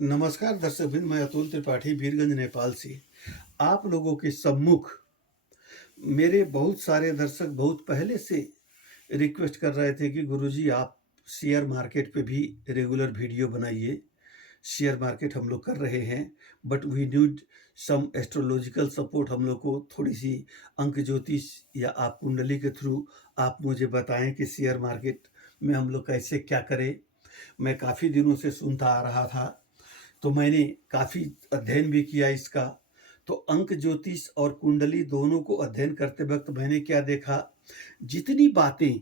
नमस्कार दर्शकवृंद, मैं अतुल त्रिपाठी वीरगंज नेपाल से आप लोगों के सम्मुख मेरे बहुत सारे दर्शक बहुत पहले से रिक्वेस्ट कर रहे थे कि गुरुजी आप शेयर मार्केट पे भी रेगुलर वीडियो बनाइए। शेयर मार्केट हम लोग कर रहे हैं but we need some astrological support. हम लोग को थोड़ी सी अंक ज्योतिष या आप कुंडली के थ्रू आप मुझे बताएं कि शेयर मार्केट में हम लोग कैसे क्या करें। मैं काफ़ी दिनों से सुनता आ रहा था, तो मैंने काफ़ी अध्ययन भी किया इसका। तो अंक ज्योतिष और कुंडली दोनों को अध्ययन करते वक्त मैंने क्या देखा, जितनी बातें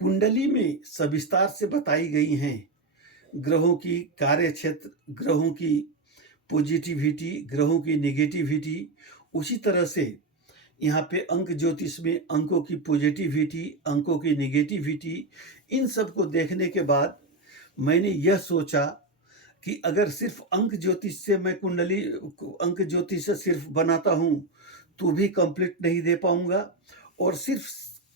कुंडली में सविस्तार से बताई गई हैं, ग्रहों की कार्य क्षेत्र, ग्रहों की पॉजिटिविटी, ग्रहों की नेगेटिविटी, उसी तरह से यहाँ पे अंक ज्योतिष में अंकों की पॉजिटिविटी, अंकों की नेगेटिविटी, इन सब को देखने के बाद मैंने यह सोचा कि अगर सिर्फ अंक ज्योतिष से मैं कुंडली अंक ज्योतिष से सिर्फ बनाता हूँ तो भी कंप्लीट नहीं दे पाऊंगा, और सिर्फ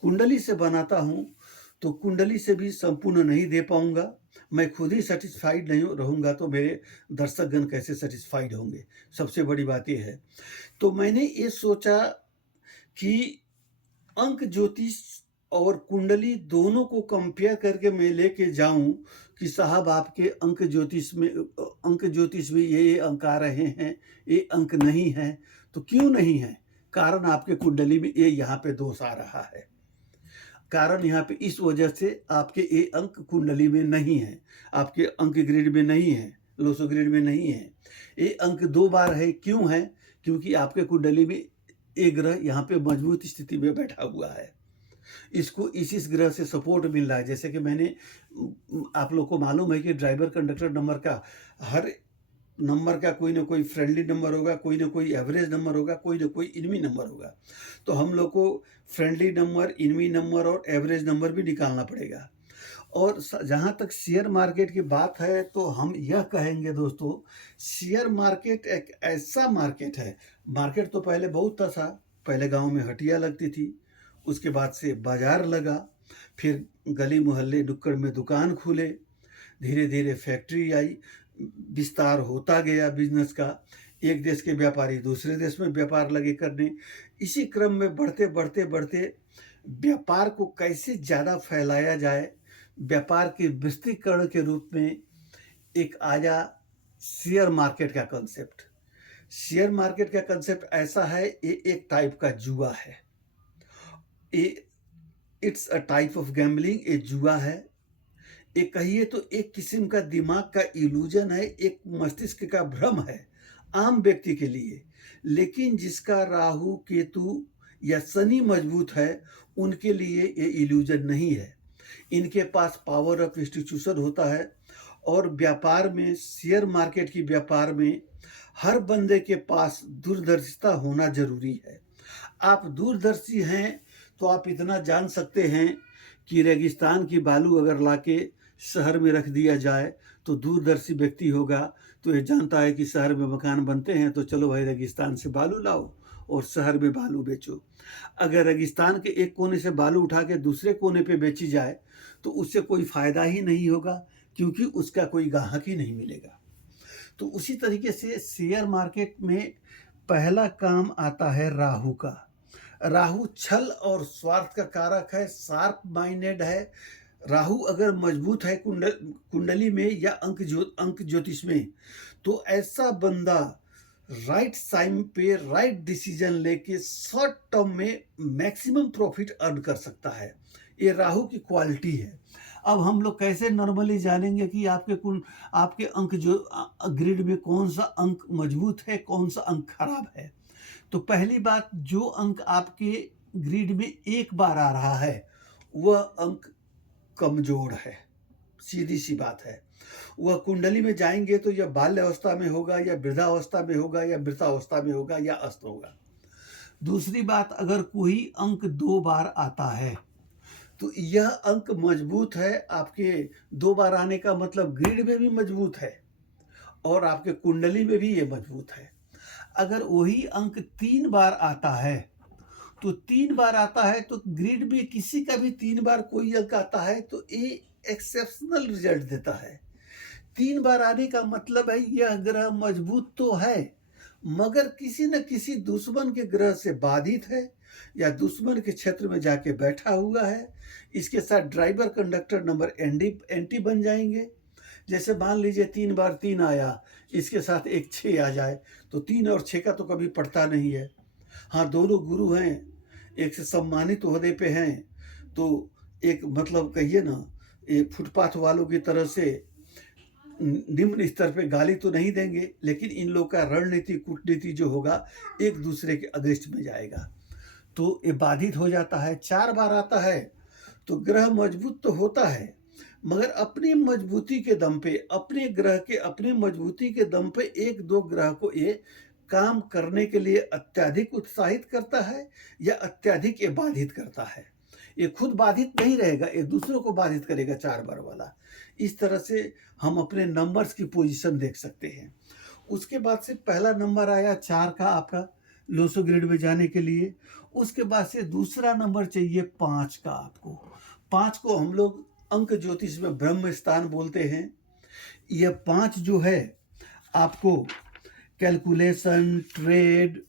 कुंडली से बनाता हूँ तो कुंडली से भी संपूर्ण नहीं दे पाऊंगा। मैं खुद ही सेटिस्फाइड नहीं रहूंगा तो मेरे दर्शकगण कैसे सेटिस्फाइड होंगे। सबसे बड़ी बात यह है। तो मैंने ये सोचा कि अंक ज्योतिष और कुंडली दोनों को कंपेयर करके मैं लेके जाऊं कि साहब आपके अंक ज्योतिष में ये अंक आ रहे हैं, ये अंक नहीं है। तो क्यों नहीं है? कारण आपके कुंडली में ये यहाँ पे दोष आ रहा है। कारण यहाँ पे इस वजह से आपके ये अंक कुंडली में नहीं है, आपके अंक ग्रिड में नहीं है, लोसो ग्रिड में नहीं है। ये अंक 2 बार है। क्यों है? क्योंकि आपके कुंडली में ये ग्रह यहाँ पे मजबूत स्थिति में बैठा हुआ है। इसको इस ग्रह से सपोर्ट मिल रहा है। जैसे कि मैंने आप लोग को मालूम है कि ड्राइवर कंडक्टर नंबर का, हर नंबर का कोई ना कोई फ्रेंडली नंबर होगा, कोई ना कोई एवरेज नंबर होगा, कोई ना कोई इनमी नंबर होगा। तो हम लोग को फ्रेंडली नंबर, इनमी नंबर और एवरेज नंबर भी निकालना पड़ेगा। और जहाँ तक शेयर मार्केट की बात है तो हम यह कहेंगे दोस्तों, शेयर मार्केट एक ऐसा मार्केट है। मार्केट तो पहले बहुत था। पहले गांव में हटिया लगती थी, उसके बाद से बाजार लगा, फिर गली मोहल्ले नुक्कड़ में दुकान खुले, धीरे धीरे फैक्ट्री आई, विस्तार होता गया बिजनेस का। एक देश के व्यापारी दूसरे देश में व्यापार लगे करने। इसी क्रम में बढ़ते बढ़ते बढ़ते व्यापार को कैसे ज़्यादा फैलाया जाए, व्यापार के विस्तृतीकरण के रूप में एक आया शेयर मार्केट का कंसेप्ट। शेयर मार्केट का कंसेप्ट ऐसा है, ये एक टाइप का जुआ है। It's a type of gambling. ये जुआ है। एक कहिए तो एक किस्म का दिमाग का इल्यूजन है, एक मस्तिष्क का भ्रम है आम व्यक्ति के लिए। लेकिन जिसका राहु केतु या शनि मजबूत है, उनके लिए ये इल्यूजन नहीं है। इनके पास पावर ऑफ इंस्टीट्यूशन होता है। और व्यापार में, शेयर मार्केट की व्यापार में हर बंदे के पास दूरदर्शिता होना जरूरी है। आप दूरदर्शी हैं तो आप इतना जान सकते हैं कि रेगिस्तान की बालू अगर लाके शहर में रख दिया जाए तो दूरदर्शी व्यक्ति होगा तो ये जानता है कि शहर में मकान बनते हैं, तो चलो भाई रेगिस्तान से बालू लाओ और शहर में बालू बेचो। अगर रेगिस्तान के एक कोने से बालू उठा के दूसरे कोने पे बेची जाए तो उससे कोई फायदा ही नहीं होगा, क्योंकि उसका कोई ग्राहक ही नहीं मिलेगा। तो उसी तरीके से शेयर मार्केट में पहला काम आता है राहु का। राहु छल और स्वार्थ का कारक है, शार्प माइंडेड है। राहु अगर मजबूत है कुंडली में या अंक ज्योतिष में, तो ऐसा बंदा राइट टाइम पे राइट डिसीजन लेके शॉर्ट टर्म में मैक्सिमम प्रॉफिट अर्न कर सकता है। ये राहु की क्वालिटी है। अब हम लोग कैसे नॉर्मली जानेंगे कि आपके अंक जो ग्रिड में कौन सा अंक मजबूत है, कौन सा अंक खराब है? तो पहली बात, जो अंक आपके ग्रिड में एक बार आ रहा है वह अंक कमजोर है। सीधी सी बात है। वह कुंडली में जाएंगे तो या बाल्य अवस्था में होगा, या वृद्धावस्था में होगा, या मृतावस्था में होगा, या अस्त होगा। दूसरी बात, अगर कोई अंक 2 बार आता है तो यह अंक मजबूत है। आपके 2 बार आने का मतलब ग्रिड में भी मजबूत है और आपके कुंडली में भी ये मजबूत है। अगर वही अंक 3 बार आता है तो 3 बार आता है तो ग्रिड में किसी का भी 3 बार कोई अंक आता है तो ये एक्सेप्शनल रिजल्ट देता है। 3 बार आने का मतलब है यह ग्रह मजबूत तो है, मगर किसी न किसी दुश्मन के ग्रह से बाधित है या दुश्मन के क्षेत्र में जाके बैठा हुआ है। इसके साथ ड्राइवर कंडक्टर नंबर एंटी बन जाएँगे। जैसे मान लीजिए 3 बार 3 आया, इसके साथ एक 6 आ जाए, तो 3 और 6 का तो कभी पड़ता नहीं है। हाँ, दोनों गुरु हैं, एक से सम्मानित ओहदे पे हैं, तो एक मतलब कहिए ना, ये फुटपाथ वालों की तरह से निम्न स्तर पे गाली तो नहीं देंगे, लेकिन इन लोग का रणनीति, कूटनीति जो होगा, एक दूसरे के अगेंस्ट में जाएगा। तो ये बाधित हो जाता है। 4 बार आता है, तो ग्रह मजबूत तो होता है, मगर अपनी मजबूती के दम पे, अपने ग्रह के अपनी मजबूती के दम पे 1-2 ग्रह को ये काम करने के लिए अत्यधिक उत्साहित करता है या अत्यधिक ये बाधित करता है। ये खुद बाधित नहीं रहेगा, ये दूसरों को बाधित करेगा 4 बार वाला। इस तरह से हम अपने नंबर्स की पोजीशन देख सकते हैं। उसके बाद से पहला नंबर आया 4 का आपका लोसो ग्रेड में जाने के लिए। उसके बाद से दूसरा नंबर चाहिए 5 का आपको। 5 को हम लोग अंक ज्योतिष में ब्रह्म स्थान बोलते हैं। यह 5 जो है आपको calculation, trade,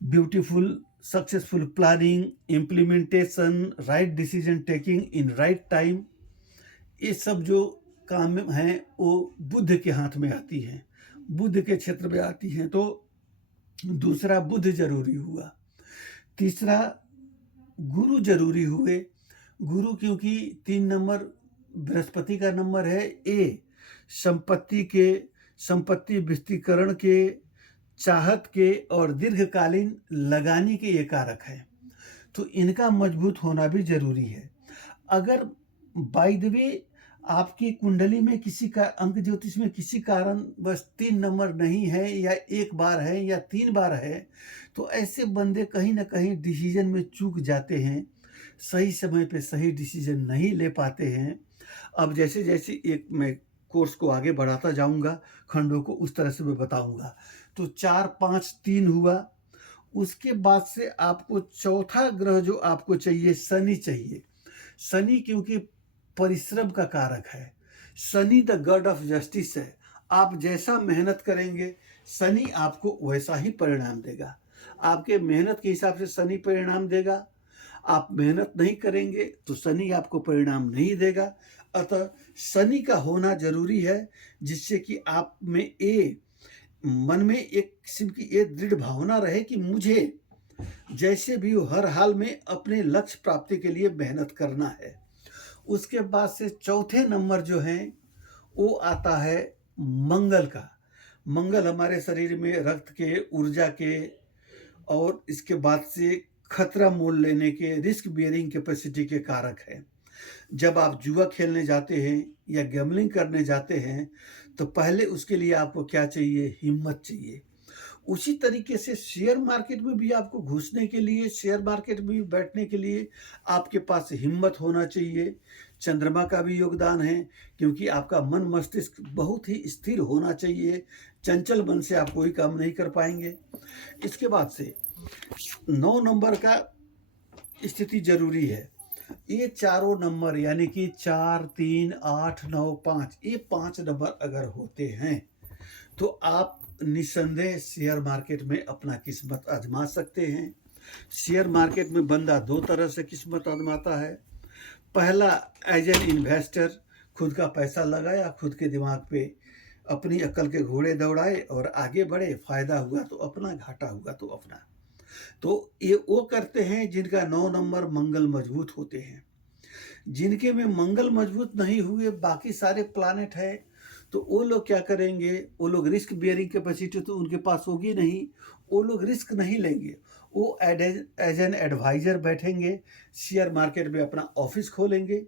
beautiful successful planning, implementation, right decision taking in right time, ये सब जो काम हैं वो बुध के हाथ में आती हैं, बुध के क्षेत्र में आती हैं। तो दूसरा बुध जरूरी हुआ। तीसरा गुरु जरूरी हुए। गुरु क्योंकि 3 नंबर बृहस्पति का नंबर है। ए संपत्ति विस्तीकरण के, चाहत के और दीर्घकालीन लगानी के ये कारक है, तो इनका मजबूत होना भी जरूरी है। अगर बाय द वे आपकी कुंडली में किसी का अंक ज्योतिष में किसी कारण बस 3 नंबर नहीं है या 1 बार है या 3 बार है, तो ऐसे बंदे कहीं ना कहीं डिसीजन में चूक जाते हैं, सही समय पे सही डिसीजन नहीं ले पाते हैं। अब जैसे जैसे एक मैं कोर्स को आगे बढ़ाता जाऊंगा, खंडों को उस तरह से मैं बताऊंगा। तो 4, 5, 3 हुआ। उसके बाद से आपको चौथा ग्रह जो आपको चाहिए, शनि चाहिए। शनि क्योंकि परिश्रम का कारक है। Shani the God of justice है। आप जैसा मेहनत करेंगे शनि आपको वैसा ही परिणाम देगा। आपके मेहनत के हिसाब से शनि परिणाम देगा। आप मेहनत नहीं करेंगे तो शनि आपको परिणाम नहीं देगा। अतः शनि का होना जरूरी है, जिससे कि आप में मन में एक किस्म की ये दृढ़ भावना रहे कि मुझे जैसे भी हो हर हाल में अपने लक्ष्य प्राप्ति के लिए मेहनत करना है। उसके बाद से चौथे नंबर जो है वो आता है मंगल का। मंगल हमारे शरीर में रक्त के, ऊर्जा के और इसके बाद से खतरा मोल लेने के, रिस्क बियरिंग कैपेसिटी के कारक है। जब आप जुआ खेलने जाते हैं या गैम्बलिंग करने जाते हैं, तो पहले उसके लिए आपको क्या चाहिए? हिम्मत चाहिए। उसी तरीके से शेयर मार्केट में भी आपको घुसने के लिए, शेयर मार्केट में भी बैठने के लिए आपके पास हिम्मत होना चाहिए। चंद्रमा का भी योगदान है, क्योंकि आपका मन मस्तिष्क बहुत ही स्थिर होना चाहिए। चंचल मन से आप कोई काम नहीं कर पाएंगे। इसके बाद से 9 नंबर का स्थिति जरूरी है। ये चारों नंबर यानी कि 4, 3, 8, 9, 5, ये 5 नंबर अगर होते हैं तो आप निस्संदेह शेयर मार्केट में अपना किस्मत आजमा सकते हैं। शेयर मार्केट में बंदा 2 तरह से किस्मत आजमाता है। पहला, एज एन इन्वेस्टर, खुद का पैसा लगाया, खुद के दिमाग पे अपनी अक्ल के घोड़े दौड़ाए और आगे बढ़े। फायदा हुआ तो अपना, घाटा हुआ तो अपना। तो ये वो करते हैं जिनका 9 नंबर मंगल मजबूत होते हैं। जिनके में मंगल मजबूत नहीं हुए, बाकी सारे प्लानेट है, तो वो लोग क्या करेंगे? वो लोग रिस्क बियरिंग कैपेसिटी तो उनके पास होगी नहीं, वो लोग रिस्क नहीं लेंगे। वो एज एन एडवाइजर बैठेंगे, शेयर मार्केट में अपना ऑफिस खोलेंगे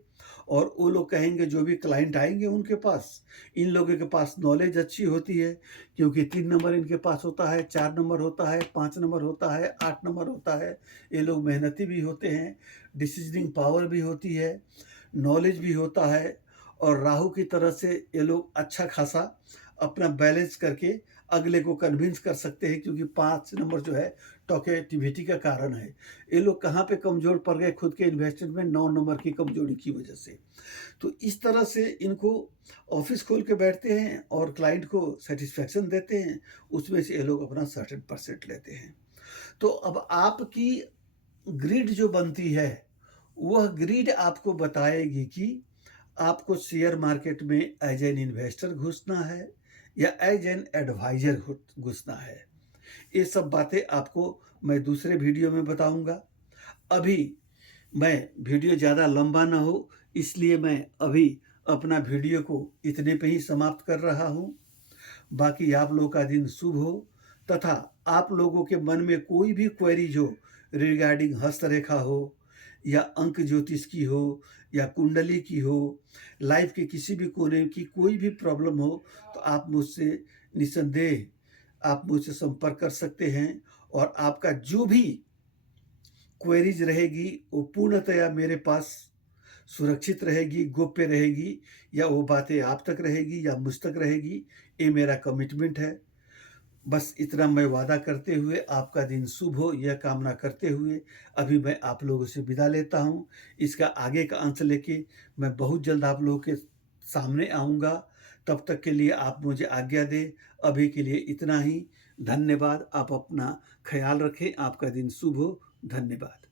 और वो लोग कहेंगे जो भी क्लाइंट आएंगे उनके पास, इन लोगों के पास नॉलेज अच्छी होती है, क्योंकि 3 नंबर इनके पास होता है, 4 नंबर होता है, 5 नंबर होता है, 8 नंबर होता है। ये लोग मेहनती भी होते हैं, डिसीजनिंग पावर भी होती है, नॉलेज भी होता है, और राहु की तरह से ये लोग अच्छा खासा अपना बैलेंस करके अगले को कन्विंस कर सकते हैं, क्योंकि 5 नंबर जो है टॉकेटिविटी का कारण है। ये लोग कहाँ पे कमज़ोर पड़ गए खुद के इन्वेस्टमेंट में, 9 नंबर की कमज़ोरी की वजह से। तो इस तरह से इनको ऑफ़िस खोल के बैठते हैं और क्लाइंट को सैटिस्फैक्शन देते हैं, उसमें से ये लोग अपना सर्टेन परसेंट लेते हैं। तो अब आपकी ग्रिड जो बनती है, वह ग्रिड आपको बताएगी कि आपको शेयर मार्केट में एज एन इन्वेस्टर घुसना है या एज एन एडवाइजर घुसना है। ये सब बातें आपको मैं दूसरे वीडियो में बताऊंगा। अभी मैं वीडियो ज़्यादा लंबा ना हो, इसलिए मैं अभी अपना वीडियो को इतने पे ही समाप्त कर रहा हूँ। बाकी आप लोगों का दिन शुभ हो, तथा आप लोगों के मन में कोई भी क्वेरीज हो रिगार्डिंग हस्तरेखा हो या अंक ज्योतिष की हो या कुंडली की हो, लाइफ के किसी भी कोने की कोई भी प्रॉब्लम हो, तो आप मुझसे निस्संदेह आप मुझसे संपर्क कर सकते हैं, और आपका जो भी क्वेरीज रहेगी वो पूर्णतया मेरे पास सुरक्षित रहेगी, गोप्य रहेगी, या वो बातें आप तक रहेगी या मुझ तक रहेगी, ये मेरा कमिटमेंट है। बस इतना मैं वादा करते हुए आपका दिन शुभ हो यह कामना करते हुए अभी मैं आप लोगों से विदा लेता हूँ। इसका आगे का अंश लेके मैं बहुत जल्द आप लोगों के सामने आऊँगा। तब तक के लिए आप मुझे आज्ञा दें। अभी के लिए इतना ही। धन्यवाद। आप अपना ख़्याल रखें। आपका दिन शुभ हो। धन्यवाद।